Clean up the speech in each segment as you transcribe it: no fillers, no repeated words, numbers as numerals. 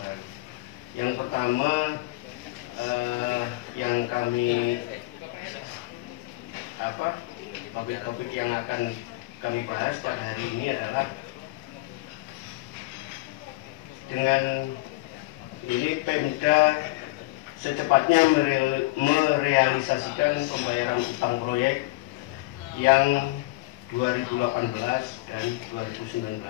hal. Yang pertama, yang topik yang akan kami bahas pada hari ini adalah dengan ini Pemda secepatnya merealisasikan pembayaran utang proyek yang 2018 dan 2019.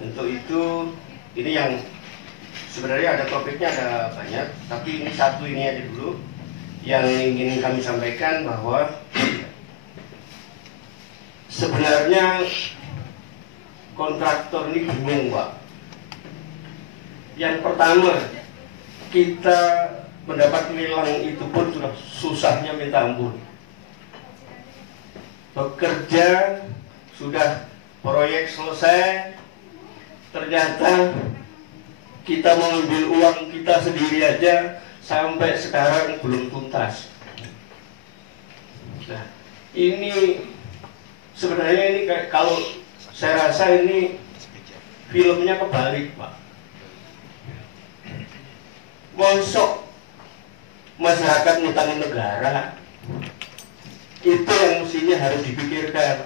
Untuk itu, ini yang sebenarnya ada topiknya ada banyak, tapi ini satu ini aja dulu yang ingin kami sampaikan, bahwa sebenarnya kontraktor ini bingung, Pak. Yang pertama, kita mendapat lelang itu pun sudah susahnya minta ampun. Bekerja sudah proyek selesai, ternyata kita mengambil uang kita sendiri aja sampai sekarang belum tuntas. Nah, ini sebenarnya ini kalau saya rasa ini filmnya kebalik, Pak. Mosok masyarakat ngutangin negara, itu yang mestinya harus dipikirkan.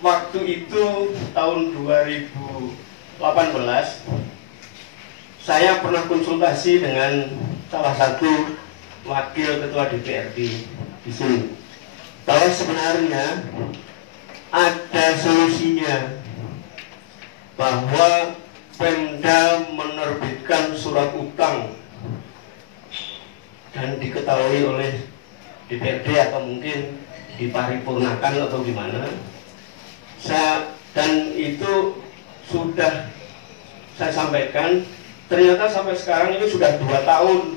Waktu itu tahun 2018 saya pernah konsultasi dengan salah satu wakil ketua DPRD di sini, bahwa sebenarnya ada solusinya, bahwa Pemda menerbitkan surat utang dan diketahui oleh DPRD atau mungkin diparipurnakan atau gimana. Dan itu sudah saya sampaikan, ternyata sampai sekarang ini sudah 2 tahun.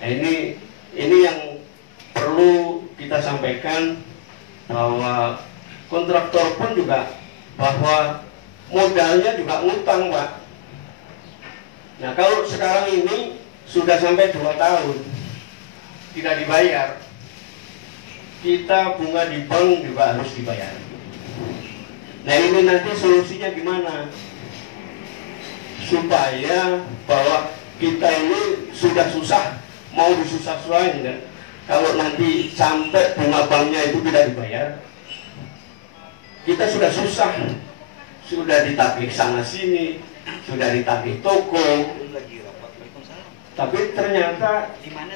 Nah, ini yang perlu kita sampaikan, bahwa kontraktor pun juga bahwa modalnya juga ngutang, Pak. Nah, kalau sekarang ini sudah sampai 2 tahun tidak dibayar, kita bunga di bank juga harus dibayar. Nah, ini nanti solusinya gimana? Supaya bahwa kita ini sudah susah, mau disusah-susahin kan? Kalau nanti sampai bunga banknya itu tidak dibayar, kita sudah susah, sudah ditagih sana sini, sudah ditagih toko, tapi ternyata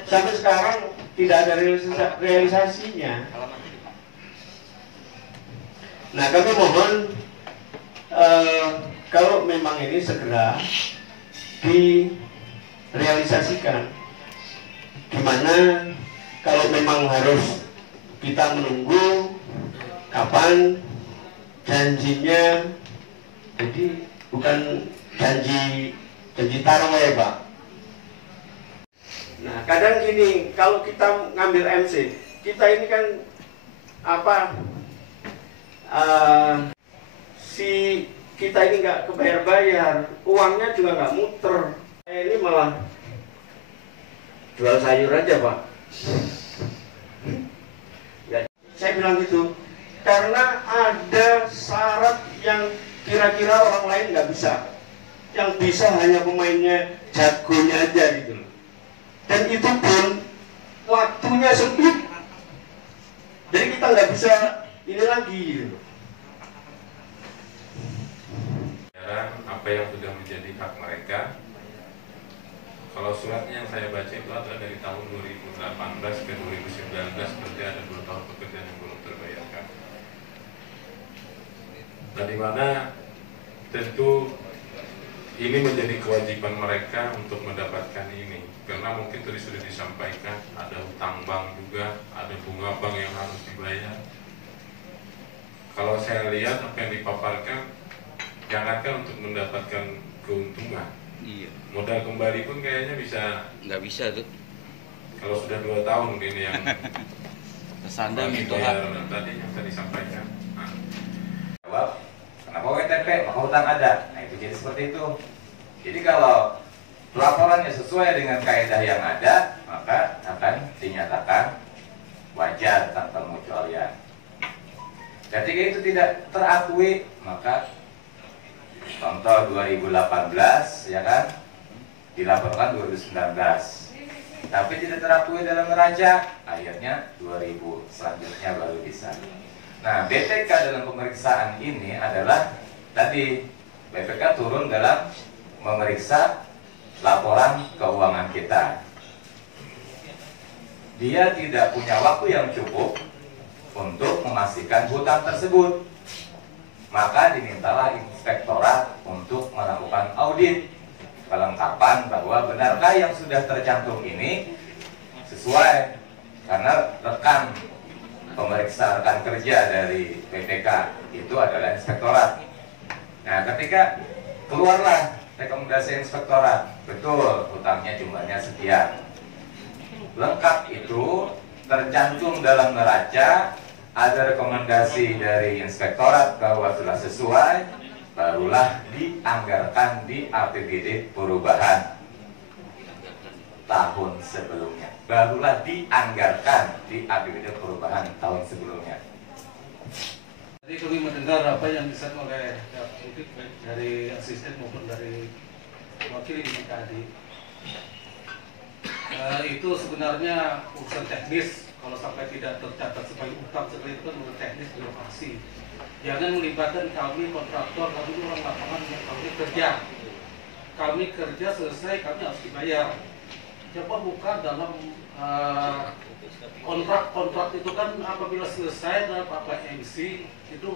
sampai sekarang tidak ada realisasinya. Nah, kami mohon kalau memang ini segera direalisasikan. Gimana kalau memang harus kita menunggu kapan janjinya, jadi bukan janji taruh ya, Pak. Nah, kadang gini, kalau kita ngambil MC, kita ini kan si kita ini nggak kebayar-bayar, uangnya juga nggak muter. Ini malah jual sayur aja, Pak. Ya, saya bilang gitu karena ada syarat yang kira-kira orang lain nggak bisa. Yang bisa hanya pemainnya, jagonya aja gitu loh. Dan itu pun waktunya sempit. Jadi kita nggak bisa ini lagi gitu. Apa yang sudah menjadi hak mereka. Kalau suratnya yang saya baca itu adalah dari tahun 2018 ke 2019, berarti ada 2 tahun pekerjaan yang belum terbayarkan. Nah, di mana tentu ini menjadi kewajiban mereka untuk mendapatkan ini, karena mungkin tadi sudah disampaikan ada hutang bank juga, ada bunga bank yang harus dibayar. Kalau saya lihat apa yang dipaparkan, jangankan untuk mendapatkan keuntungan, iya, modal kembali pun kayaknya nggak bisa tuh. Kalau sudah 2 tahun ini yang kesandang itu tadi yang saya disampaikan. Jawab, kenapa WTP, maka hutang ada. Nah, itu jadi seperti itu. Jadi kalau laporannya sesuai dengan kaidah yang ada, maka akan dinyatakan wajar tanpa pengecualian. Ketika itu tidak terakui, maka contoh 2018 ya kan, dilaporkan 2019, tapi tidak terakui dalam neraca, akhirnya 2000 selanjutnya baru bisa. Nah, BPK dalam pemeriksaan ini adalah tadi BPK turun dalam memeriksa laporan keuangan kita. Dia tidak punya waktu yang cukup untuk memastikan hutang tersebut, maka dimintalah inspektorat untuk melakukan audit kelengkapan bahwa benarkah yang sudah tercantum ini sesuai, karena rekan pemeriksa, rekan kerja dari PPK itu adalah inspektorat. Nah, ketika keluarlah rekomendasi inspektorat, betul hutangnya jumlahnya sekian, lengkap itu tercantum dalam neraca, ada rekomendasi dari inspektorat bahwa sudah sesuai, barulah dianggarkan di APBD perubahan tahun sebelumnya. Barulah dianggarkan di APBD perubahan tahun sebelumnya. Jadi kami mendengar apa yang disampaikan oleh mungkin dari asisten maupun dari wakil ini tadi. Itu sebenarnya urusan teknis. Kalau sampai tidak tercatat sebagai utang sekali itu kan urusan teknis birokrasi. Jangan melibatkan kami kontraktor, kami itu orang lapangan yang kami kerja. Kami kerja selesai, kami harus dibayar. Coba buka dalam kontrak itu kan apabila selesai dalam MC itu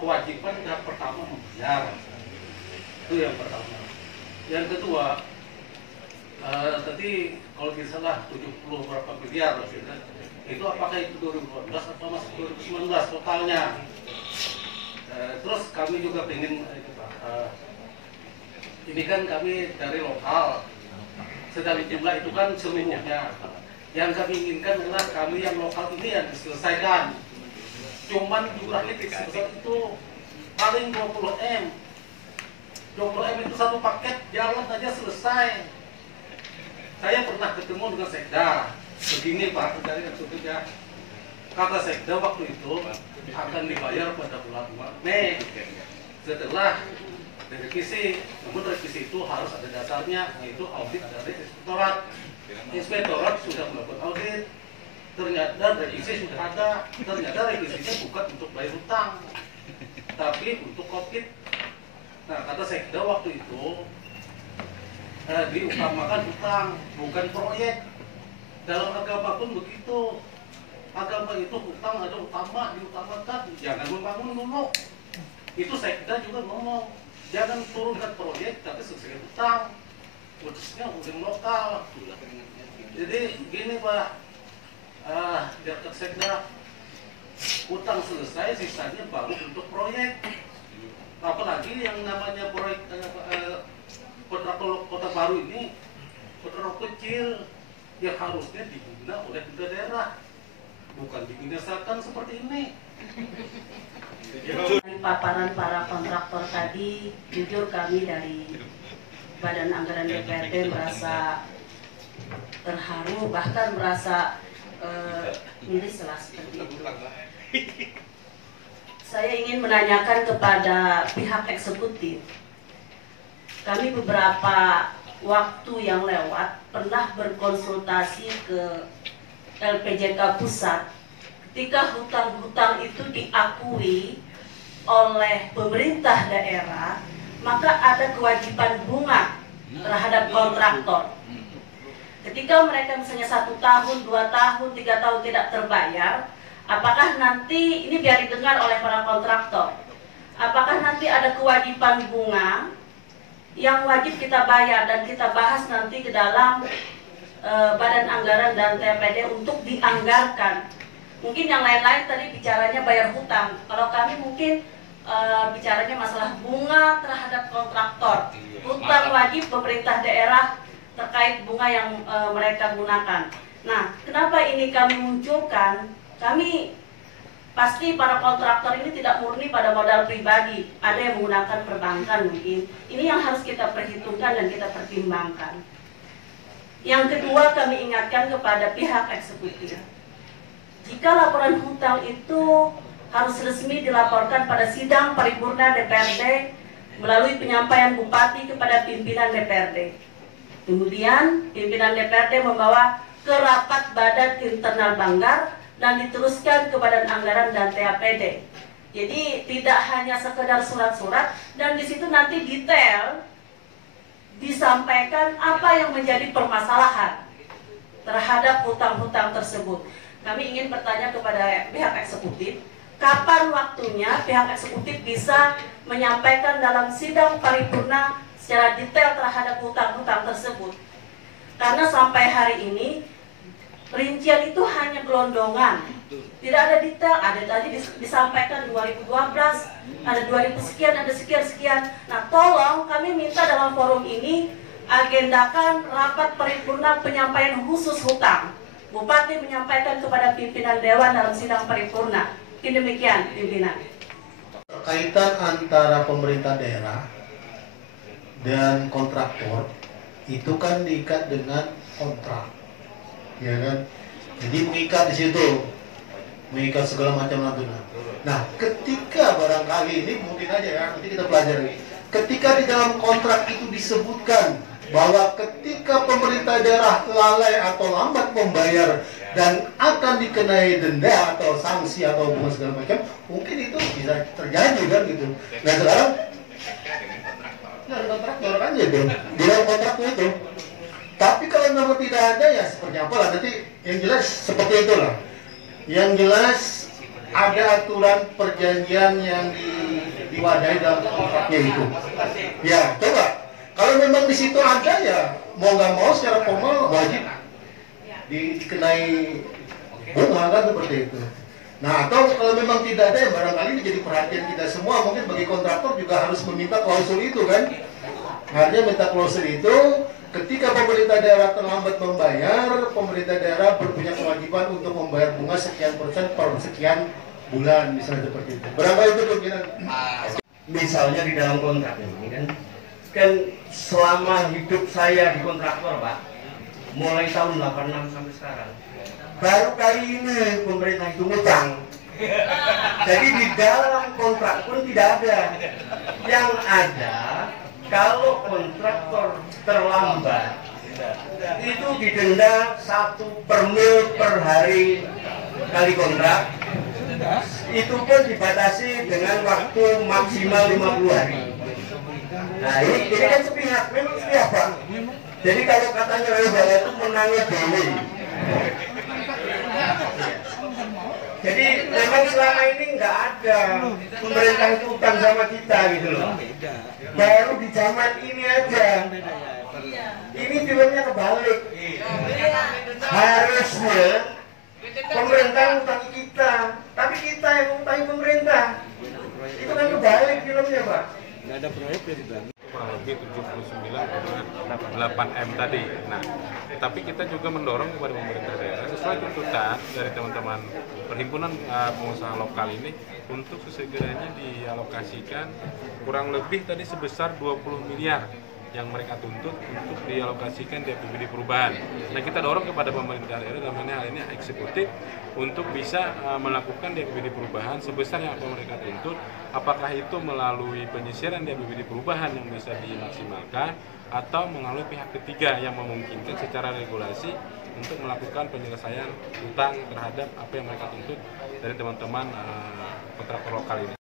kewajiban yang pertama membayar. Itu yang pertama. Yang kedua, tadi kalau tidak salah 70 berapa miliar itu apakah itu 2018 atau masuk 2019 totalnya. Terus kami juga ingin ini kan kami dari lokal, sedang jumlah itu kan seluruhnya. Yang kami inginkan adalah kami yang lokal ini yang diselesaikan. Cuman jumlahnya sebesar itu paling 20 M. 20 M itu satu paket jalan aja selesai. Saya pernah ketemu dengan Sekda. Begini Pak, dari maksudnya kata Sekda waktu itu akan dibayar pada bulan Mei setelah revisi. Namun revisi itu harus ada dasarnya, yaitu audit dari inspektorat. Inspektorat sudah melakukan audit, ternyata revisi sudah ada. Ternyata revisinya bukan untuk bayar hutang, tapi untuk COVID. Nah, kata Sekda waktu itu diutamakan hutang, bukan proyek. Dalam agama pun begitu. Agama itu hutang ada utama, diutamakan. Jangan membangun dulu. Itu Sekda juga ngomong, jangan turunkan proyek tapi selesaikan hutang, khususnya hutang lokal. Jadi gini Pak, Direktur Sekda, hutang selesai, sisanya baru untuk proyek. Apalagi yang namanya proyek kota baru ini, kota kecil yang harusnya dibina oleh daerah, bukan dibinasakan seperti ini. Dari paparan para kontraktor tadi, jujur kami dari Badan Anggaran DPRD merasa terharu, bahkan merasa miris lah seperti itu. Saya ingin menanyakan kepada pihak eksekutif. Kami beberapa waktu yang lewat pernah berkonsultasi ke LPJK Pusat. Ketika hutang-hutang itu diakui oleh pemerintah daerah, maka ada kewajiban bunga terhadap kontraktor. Ketika mereka misalnya 1 tahun, 2 tahun, 3 tahun tidak terbayar, apakah nanti, ini biar didengar oleh para kontraktor, apakah nanti ada kewajiban bunga yang wajib kita bayar dan kita bahas nanti ke dalam Badan Anggaran dan TPD untuk dianggarkan. Mungkin yang lain-lain tadi bicaranya bayar hutang. Kalau kami mungkin bicaranya masalah bunga terhadap kontraktor. Hutang wajib pemerintah daerah terkait bunga yang mereka gunakan. Nah, kenapa ini kami munculkan? Kami pasti para kontraktor ini tidak murni pada modal pribadi. Ada yang menggunakan perbankan mungkin. Ini yang harus kita perhitungkan dan kita pertimbangkan. Yang kedua, kami ingatkan kepada pihak eksekutif. jika laporan hutang itu harus resmi dilaporkan pada sidang paripurna DPRD melalui penyampaian Bupati kepada pimpinan DPRD. Kemudian pimpinan DPRD membawa ke rapat badan internal Banggar dan diteruskan ke Badan Anggaran dan TAPD. Jadi tidak hanya sekedar surat-surat, dan di situ nanti detail disampaikan apa yang menjadi permasalahan terhadap hutang-hutang tersebut. Kami ingin bertanya kepada pihak eksekutif, kapan waktunya pihak eksekutif bisa menyampaikan dalam sidang paripurna secara detail terhadap hutang-hutang tersebut. Karena sampai hari ini rincian itu hanya gelondongan, tidak ada detail. Ada tadi disampaikan 2012, ada 2000 sekian, ada sekian-sekian. Nah, tolong kami minta dalam forum ini agendakan rapat paripurna penyampaian khusus hutang. Bupati menyampaikan kepada pimpinan dewan dalam sidang paripurna. Demikian pimpinan. Kaitan antara pemerintah daerah dan kontraktor itu kan diikat dengan kontrak, ya kan? Jadi mengikat di situ, mengikat segala macam lantunan. Nah, ketika barangkali ini mungkin aja ya, nanti kita pelajari. Ketika di dalam kontrak itu disebutkan bahwa ketika pemerintah daerah lalai atau lambat membayar dan akan dikenai denda atau sanksi atau bunga segala macam, mungkin itu bisa terjadi kan gitu. Nah sekarang kontraktor kan gitu, di dalam kontraknya itu. Tapi kalau memang tidak ada ya seperti apa lah, nanti yang jelas seperti itulah. Yang jelas ada aturan perjanjian yang diwadahi dalam kontraknya itu. Ya coba. Kalau memang di situ ada ya mau nggak mau secara formal wajib dikenai bunga kan seperti itu. Nah atau kalau memang tidak ada ya barangkali ini jadi perhatian kita semua, mungkin bagi kontraktor juga harus meminta klausul itu kan. Artinya minta klausul itu ketika pemerintah daerah terlambat membayar, pemerintah daerah punya kewajiban untuk membayar bunga sekian persen per sekian bulan, misalnya seperti itu. Berapa itu pimpinan? Misalnya di dalam kontrak ini kan selama hidup saya di kontraktor Pak, mulai tahun 86 sampai sekarang, baru kali ini pemerintah itu ngutang. Jadi di dalam kontrak pun tidak ada. Yang ada kalau kontraktor terlambat itu didenda 1 per mil per hari kali kontrak. Itu pun dibatasi dengan waktu maksimal 50 hari. Nah ini kan sepihak, memang sepihak Pak. Jadi kalau katanya bahwa itu menangnya Dewi. Jadi memang selama ini nggak ada pemerintah itu utang sama kita gitu loh. Baru di zaman ini aja. Ini filmnya kebalik. Harusnya pemerintah utangi kita, tapi kita yang utangi pemerintah. Itu kan kebalik filmnya Pak. Nggak ada proyek kurang lebih 79,8 M tadi. Nah, tapi kita juga mendorong kepada pemerintah daerah sesuai tuntutan dari teman-teman perhimpunan pengusaha lokal ini untuk sesegeranya dialokasikan kurang lebih tadi sebesar 20 miliar yang mereka tuntut untuk dialokasikan di APBD perubahan. Nah kita dorong kepada pemerintah daerah dalam hal ini eksekutif untuk bisa melakukan di APBD perubahan sebesar yang apa mereka tuntut. Apakah itu melalui penyisiran di APBD perubahan yang bisa dimaksimalkan atau melalui pihak ketiga yang memungkinkan secara regulasi untuk melakukan penyelesaian utang terhadap apa yang mereka tuntut dari teman-teman kontraktor lokal ini.